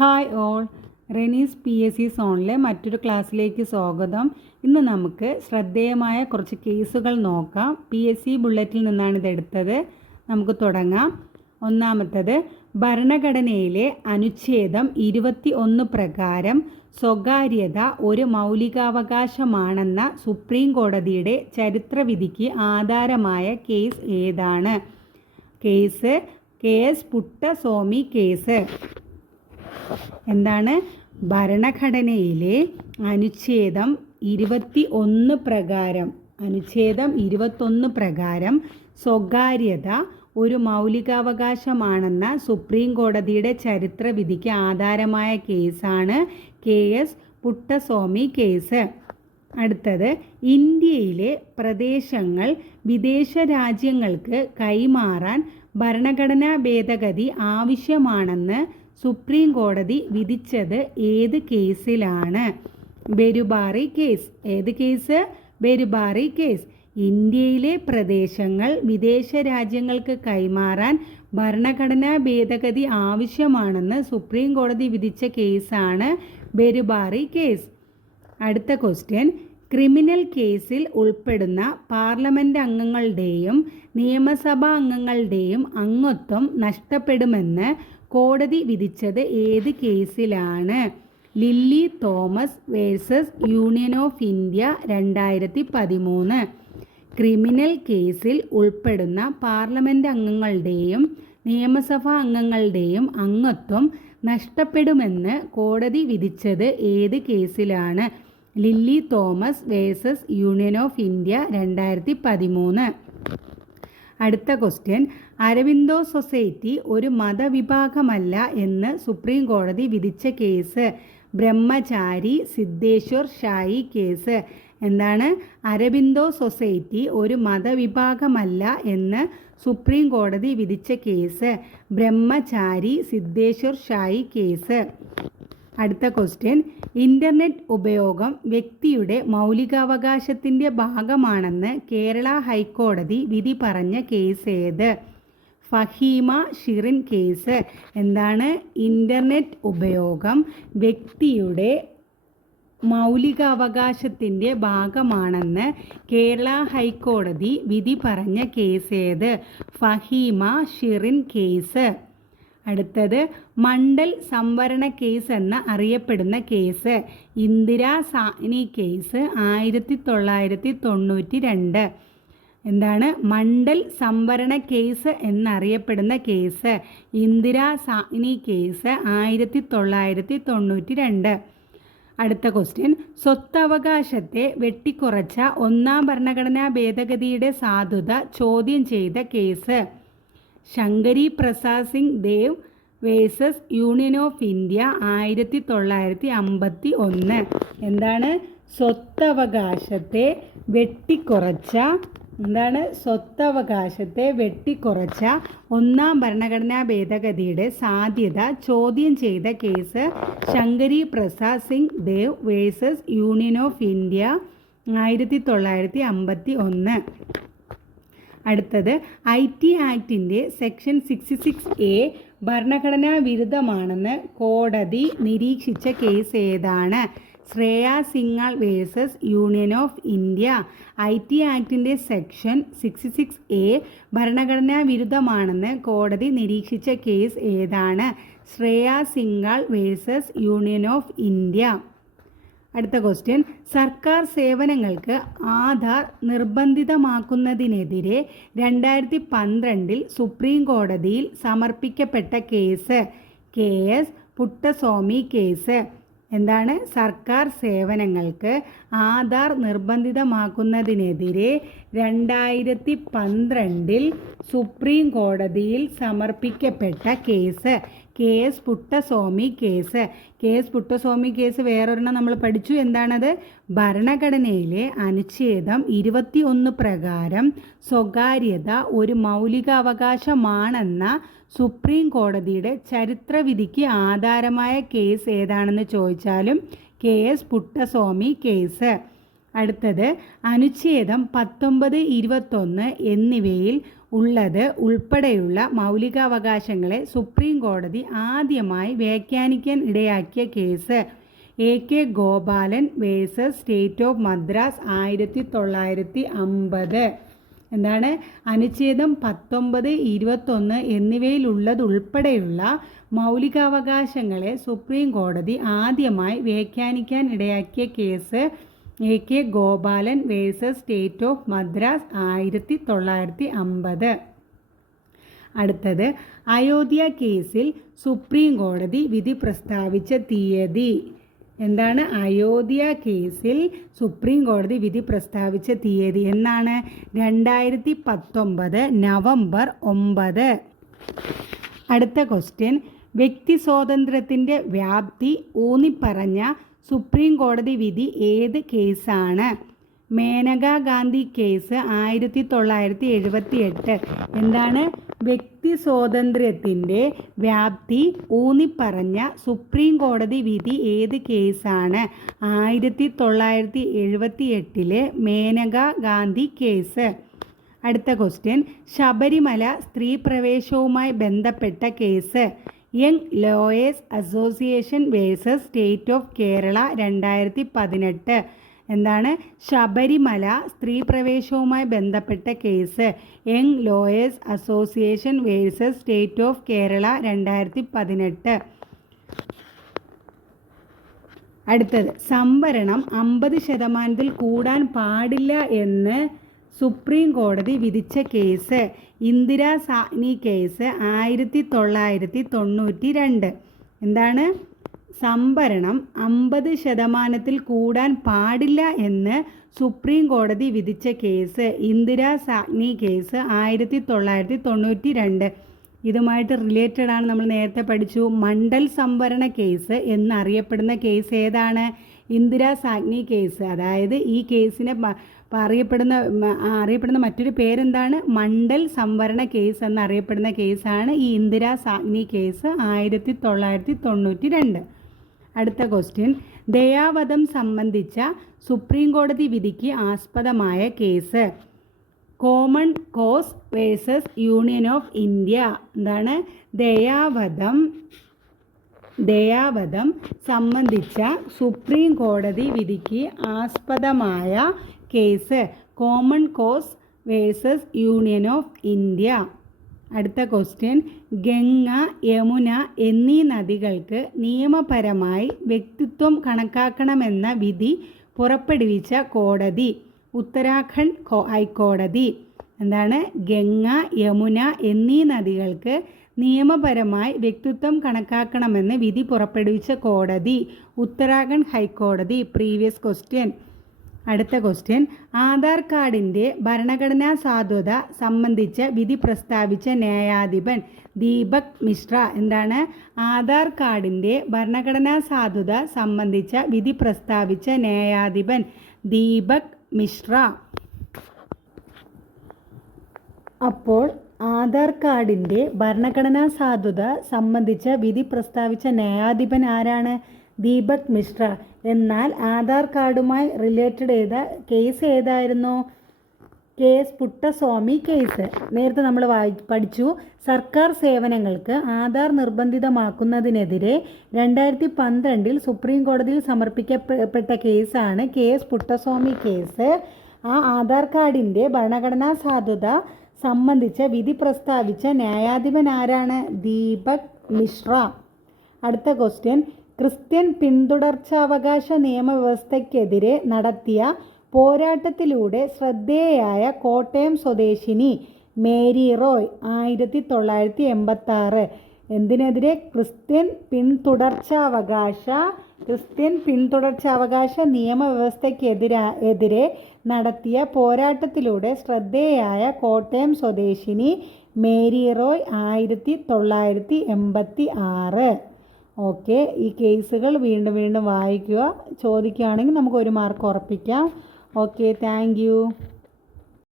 Hi all, Renees PSC സോണിലെ മറ്റൊരു ക്ലാസ്സിലേക്ക് സ്വാഗതം. ഇന്ന് നമുക്ക് ശ്രദ്ധേയമായ കുറച്ച് കേസുകൾ നോക്കാം. PSC ബുള്ളറ്റിൽ നിന്നാണ് ഇതെടുത്തത്. നമുക്ക് തുടങ്ങാം. ഒന്നാമത്തത്, ഭരണഘടനയിലെ അനുച്ഛേദം 21 പ്രകാരം സ്വകാര്യത ഒരു മൗലികാവകാശമാണെന്ന സുപ്രീം കോടതിയുടെ ചരിത്രവിധിക്ക് ആധാരമായ കേസ് ഏതാണ്? Case KS Puttaswamy case. എന്താണ്? ഭരണഘടനയിലെ അനുച്ഛേദം 21 പ്രകാരം സ്വകാര്യത ഒരു മൗലികാവകാശമാണെന്ന സുപ്രീം കോടതിയുടെ ചരിത്രവിധിക്ക് ആധാരമായ കേസാണ് KS പുട്ടസ്വാമി കേസ്. അടുത്തത്, ഇന്ത്യയിലെ പ്രദേശങ്ങൾ വിദേശ രാജ്യങ്ങൾക്ക് കൈമാറാൻ ഭരണഘടനാ ഭേദഗതി ആവശ്യമാണെന്ന് സുപ്രീം കോടതി വിധിച്ചത് ഏത് കേസിലാണ്? ബെരുബാറി കേസ്. ഏത് കേസ്? ബെരുബാറി കേസ്. ഇന്ത്യയിലെ പ്രദേശങ്ങൾ വിദേശ രാജ്യങ്ങൾക്ക് കൈമാറാൻ ഭരണഘടനാ ഭേദഗതി ആവശ്യമാണെന്ന് സുപ്രീം കോടതി വിധിച്ച കേസാണ് ബെരുബാറി കേസ്. അടുത്ത ക്വസ്റ്റ്യൻ, ക്രിമിനൽ കേസിൽ ഉൾപ്പെടുന്ന പാർലമെൻറ്റ് അംഗങ്ങളുടെയും നിയമസഭാ അംഗങ്ങളുടെയും അംഗത്വം നഷ്ടപ്പെടുമെന്ന് കോടതി വിധിച്ചത് ഏത് കേസിലാണ്? Lily Thomas versus union of India 2013. Criminal കേസിൽ ഉൾപ്പെടുന്ന പാർലമെൻറ്റ് അംഗങ്ങളുടെയും നിയമസഭാ അംഗങ്ങളുടെയും അംഗത്വം നഷ്ടപ്പെടുമെന്ന് കോടതി വിധിച്ചത് ഏത് കേസിലാണ്? Lily Thomas versus union of India 2013. അടുത്ത ക്വസ്റ്റ്യൻ, അരബിന്ദോ സൊസൈറ്റി ഒരു മതവിഭാഗമല്ല എന്ന് സുപ്രീം കോടതി വിധിച്ച കേസ്? ബ്രഹ്മചാരി സിദ്ധേശ്വർ ഷായി കേസ്. എന്താണ്? അരബിന്ദോ സൊസൈറ്റി ഒരു മതവിഭാഗമല്ല എന്ന് സുപ്രീം കോടതി വിധിച്ച കേസ് ബ്രഹ്മചാരി സിദ്ധേശ്വർ ഷായി കേസ്. അടുത്ത ക്വസ്റ്റ്യൻ, ഇൻ്റർനെറ്റ് ഉപയോഗം വ്യക്തിയുടെ മൗലികാവകാശത്തിൻ്റെ ഭാഗമാണെന്ന് കേരള ഹൈക്കോടതി വിധി പറഞ്ഞ കേസ് ഏത്? ഫഹീമ ഷിറിൻ കേസ്. എന്താണ്? ഇൻ്റർനെറ്റ് ഉപയോഗം വ്യക്തിയുടെ മൗലികാവകാശത്തിൻ്റെ ഭാഗമാണെന്ന് കേരള ഹൈക്കോടതി വിധി പറഞ്ഞ കേസ് ഏത്? ഫഹീമ ഷിറിൻ കേസ്. അടുത്തത്, മണ്ഡൽ സംവരണ കേസ് എന്ന് അറിയപ്പെടുന്ന കേസ്? ഇന്ദിരാ സാഹ്നി കേസ് 1992. എന്താണ്? മണ്ഡൽ സംവരണ കേസ് എന്നറിയപ്പെടുന്ന കേസ് ഇന്ദിരാ സാഹ്നി കേസ് 1992. അടുത്ത ക്വസ്റ്റ്യൻ, സ്വത്തവകാശത്തെ വെട്ടിക്കുറച്ച ഒന്നാം ഭരണഘടനാ ഭേദഗതിയുടെ സാധുത ചോദ്യം ചെയ്ത case? Shankari Prasad Singh Dev versus union of India 1951. എന്താണ്? സ്വത്തവകാശത്തെ വെട്ടിക്കുറച്ച ഒന്നാം ഭരണഘടനാ ഭേദഗതിയുടെ സാധ്യത ചോദ്യം ചെയ്ത case Shankari Prasad Singh Dev versus union of India 1951. അടുത്തത്, IT ആക്ടിൻ്റെ സെക്ഷൻ 66A ഭരണഘടനാ വിരുദ്ധമാണെന്ന് കോടതി നിരീക്ഷിച്ച കേസ് ഏതാണ്? Shreya Singhal versus union of India. IT ആക്ടിൻ്റെ സെക്ഷൻ 66A ഭരണഘടനാ വിരുദ്ധമാണെന്ന് കോടതി നിരീക്ഷിച്ച കേസ് ഏതാണ്? Shreya Singhal versus union of India. അടുത്ത ക്വസ്റ്റ്യൻ, സർക്കാർ സേവനങ്ങൾക്ക് ആധാർ നിർബന്ധിതമാക്കുന്നതിനെതിരെ 2012 സുപ്രീം കോടതിയിൽ സമർപ്പിക്കപ്പെട്ട കേസ്? KS Puttaswamy case. എന്താണ്? സർക്കാർ സേവനങ്ങൾക്ക് ആധാർ നിർബന്ധിതമാക്കുന്നതിനെതിരെ 2012 സുപ്രീം കോടതിയിൽ സമർപ്പിക്കപ്പെട്ട case KS Puttaswamy case. KS Puttaswamy case വേറൊരെണ്ണം നമ്മൾ പഠിച്ചു. എന്താണത്? ഭരണഘടനയിലെ അനുച്ഛേദം 21 പ്രകാരം സ്വകാര്യത ഒരു മൗലികാവകാശമാണെന്ന സുപ്രീം കോടതിയുടെ ചരിത്രവിധിക്ക് ആധാരമായ കേസ് ഏതാണെന്ന് ചോദിച്ചാലും KS പുട്ടസ്വാമി കേസ്. അടുത്തത് അനുച്ഛേദം 19, 21 എന്നിവയിൽ ഉള്ളത് ഉൾപ്പെടെയുള്ള മൗലികാവകാശങ്ങളെ സുപ്രീം കോടതി ആദ്യമായി വ്യാഖ്യാനിക്കാൻ ഇടയാക്കിയ case AK Gopalan versus state of Madras 1950. എന്താണ്? അനുച്ഛേദം 19, 21 എന്നിവയിലുള്ളതുൾപ്പെടെയുള്ള മൗലികാവകാശങ്ങളെ സുപ്രീം കോടതി ആദ്യമായി വ്യാഖ്യാനിക്കാൻ ഇടയാക്കിയ case AK Gopalan versus state of Madras 1950. അടുത്തത് അയോധ്യ കേസിൽ സുപ്രീം കോടതി വിധി പ്രസ്താവിച്ച തീയതി. എന്താണ്? അയോധ്യ കേസിൽ സുപ്രീം കോടതി വിധി പ്രസ്താവിച്ച തീയതി എന്നാണ്? 2019 നവംബർ 9. അടുത്ത ക്വസ്റ്റ്യൻ, വ്യക്തി സ്വാതന്ത്ര്യത്തിൻ്റെ വ്യാപ്തി ഊന്നിപ്പറഞ്ഞ സുപ്രീം കോടതി വിധി ഏത് കേസാണ്? മേനകാ ഗാന്ധി കേസ് 1978. എന്താണ്? വ്യക്തി സ്വാതന്ത്ര്യത്തിൻ്റെ വ്യാപ്തി ഊന്നിപ്പറഞ്ഞ സുപ്രീം കോടതി വിധി ഏത് കേസാണ്? 1978 മേനകാ ഗാന്ധി കേസ്. അടുത്ത ക്വസ്റ്റ്യൻ, ശബരിമല സ്ത്രീ പ്രവേശവുമായി ബന്ധപ്പെട്ട case young lawyers association versus state of Kerala 2018. എന്താണ്? ശബരിമല സ്ത്രീ പ്രവേശവുമായി ബന്ധപ്പെട്ട case young lawyers association versus state of Kerala 2018. അടുത്തത്, സംവരണം 50% കൂടാൻ പാടില്ല എന്ന് സുപ്രീം കോടതി വിധിച്ച കേസ് ഇന്ദിരാ സാഹ്നി കേസ് 1992. എന്താണ്? സംവരണം 50% കൂടാൻ പാടില്ല എന്ന് സുപ്രീം കോടതി വിധിച്ച കേസ് ഇന്ദിരാ സാഹ്നി കേസ് 1992. ഇതുമായിട്ട് റിലേറ്റഡ് ആണ്. നമ്മൾ നേരത്തെ പഠിച്ചു മണ്ഡൽ സംവരണ കേസ് എന്നറിയപ്പെടുന്ന കേസ് ഏതാണ്? ഇന്ദിരാ സാഹ്നി കേസ്. അതായത് ഈ കേസിനെ അറിയപ്പെടുന്ന മറ്റൊരു പേരെന്താണ്? മണ്ഡൽ സംവരണ കേസ് എന്നറിയപ്പെടുന്ന കേസാണ് ഈ ഇന്ദിരാ സാഹ്നി കേസ് 1992. അടുത്ത ക്വസ്റ്റ്യൻ, ദയാവധം സംബന്ധിച്ച സുപ്രീം കോടതി വിധിക്ക് ആസ്പദമായ case Common Cause versus union of India. എന്താണ്? ദയാവധം സംബന്ധിച്ച സുപ്രീം കോടതി വിധിക്ക് ആസ്പദമായ case Common Cause versus union of India. അടുത്ത ക്വസ്റ്റ്യൻ, ഗംഗ, യമുന എന്നീ നദികൾക്ക് നിയമപരമായി വ്യക്തിത്വം കണക്കാക്കണമെന്ന വിധി പുറപ്പെടുവിച്ച കോടതി ഉത്തരാഖണ്ഡ് ഹൈക്കോടതി. എന്താണ്? ഗംഗ, യമുന എന്നീ നദികൾക്ക് നിയമപരമായി വ്യക്തിത്വം കണക്കാക്കണമെന്ന് വിധി പുറപ്പെടുവിച്ച കോടതി ഉത്തരാഖണ്ഡ് ഹൈക്കോടതി. Previous question. അടുത്ത ക്വസ്റ്റ്യൻ, ആധാർ കാർഡിൻ്റെ ഭരണഘടനാ സാധുത സംബന്ധിച്ച വിധി പ്രസ്താവിച്ച ന്യായാധിപൻ ദീപക് മിശ്ര. എന്താണ്? ആധാർ കാർഡിൻ്റെ ഭരണഘടനാ സാധുത സംബന്ധിച്ച വിധി പ്രസ്താവിച്ച ന്യായാധിപൻ ദീപക് മിശ്ര. അപ്പോൾ ആധാർ കാർഡിൻ്റെ ഭരണഘടനാ സാധുത സംബന്ധിച്ച വിധി പ്രസ്താവിച്ച ന്യായാധിപൻ ആരാണ്? ദീപക് മിശ്ര. എന്നാൽ ആധാർ കാർഡുമായി റിലേറ്റഡ് ചെയ്ത കേസ് ഏതായിരുന്നു? KS Puttaswamy case. നേരത്തെ നമ്മൾ പഠിച്ചു. സർക്കാർ സേവനങ്ങൾക്ക് ആധാർ നിർബന്ധിതമാക്കുന്നതിനെതിരെ 2012 സുപ്രീം കോടതിയിൽ സമർപ്പിക്കപ്പെട്ട കേസാണ് KS പുട്ടസ്വാമി കേസ്. ആ ആധാർ കാർഡിൻ്റെ ഭരണഘടനാ സാധുത സംബന്ധിച്ച വിധി പ്രസ്താവിച്ച ന്യായാധിപൻ ആരാണ്? ദീപക് മിശ്ര. അടുത്ത ക്വസ്റ്റ്യൻ, ക്രിസ്ത്യൻ പിന്തുടർച്ചാവകാശ നിയമവ്യവസ്ഥയ്ക്കെതിരെ നടത്തിയ പോരാട്ടത്തിലൂടെ ശ്രദ്ധേയയായ കോട്ടയം സ്വദേശിനി മേരി റോയ് 1986. എന്തിനെതിരെ? ക്രിസ്ത്യൻ പിന്തുടർച്ചാവകാശ നിയമവ്യവസ്ഥയ്ക്കെതിരെ നടത്തിയ പോരാട്ടത്തിലൂടെ ശ്രദ്ധേയയായ കോട്ടയം സ്വദേശിനി മേരി റോയ് 1986. ഓക്കെ, ഈ കേസുകൾ വീണ്ടും വായിക്കുക. ചോദിക്കുകയാണെങ്കിൽ നമുക്ക് 1 മാർക്ക് ഉറപ്പിക്കാം. Okay, thank you.